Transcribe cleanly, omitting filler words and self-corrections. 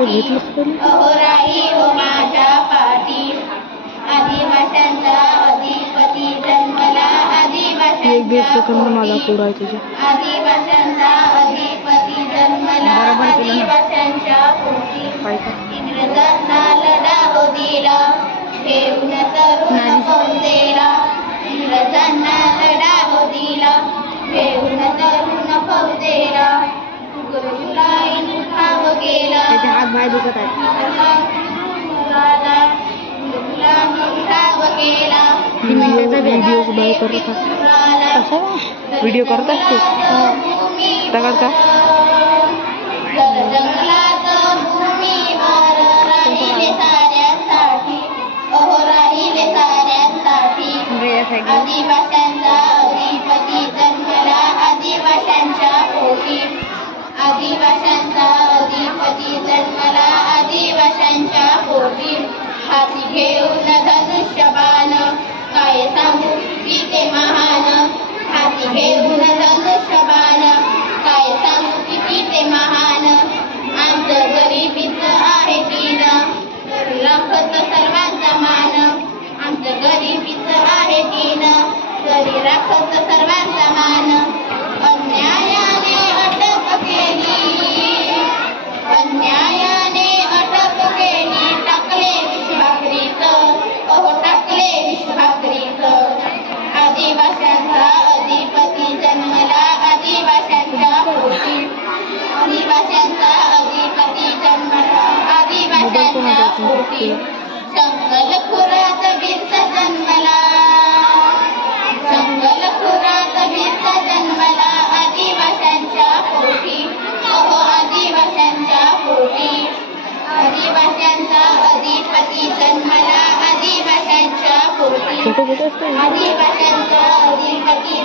अहोराई हो माझ्या पाठी आदिवाशांचा अधिपती जन्मला आदिवाशांचा अधिपती जन्मला आदिवाशांच्या पोटी इंग्रजांना लढा हो दिला घेऊन तरुण फौजेला इंग्रजांना लढा हो दिला घेऊन तरुण फौजेला गुरुलाई ठाव गेला हात बाहेर दुखत आहे व्हिडिओ करतात ते का जंगलात भूमीवर राहिले साऱ्यांसाठी राहिले साऱ्यांसाठी आदिवाशांचा अधिपती जन्मला आदिवाशांच्या पोटी आदिवाशांचा अधिपती जन्मला आदिवाशांच्या पोटी हाती घेऊन धनुष्यबाण काय सांगू किती महान हाती घेऊन धनुष्यबाण काय सांगू किती महान आमचं गरिबीचं आहे कीन राखत सर्वांचा मान आमचं गरिबीचं आहे कीन तरी राखत सर्वांचा मान अन्यायाने अटक केली अन्यायाने अटक केली टाकले विषभाकरीत टाकले विषभाकरीत आदिवाशांचा अधिपती जन्मला आदिवाशांच्या पोटी आदिवाशांचा अधिपती जन्मला आदिवाशांच्या पोटी संकलखुरात वीरचा जन्मला संकलखुरात वीरचा जन्मला आदिवाशांच्या पोटी आदिवाशांच्या पोटी आदिवाशांचा अधिपती जन्मला आदिवाशांच्या पोटी आदिवाशांचा अधिपती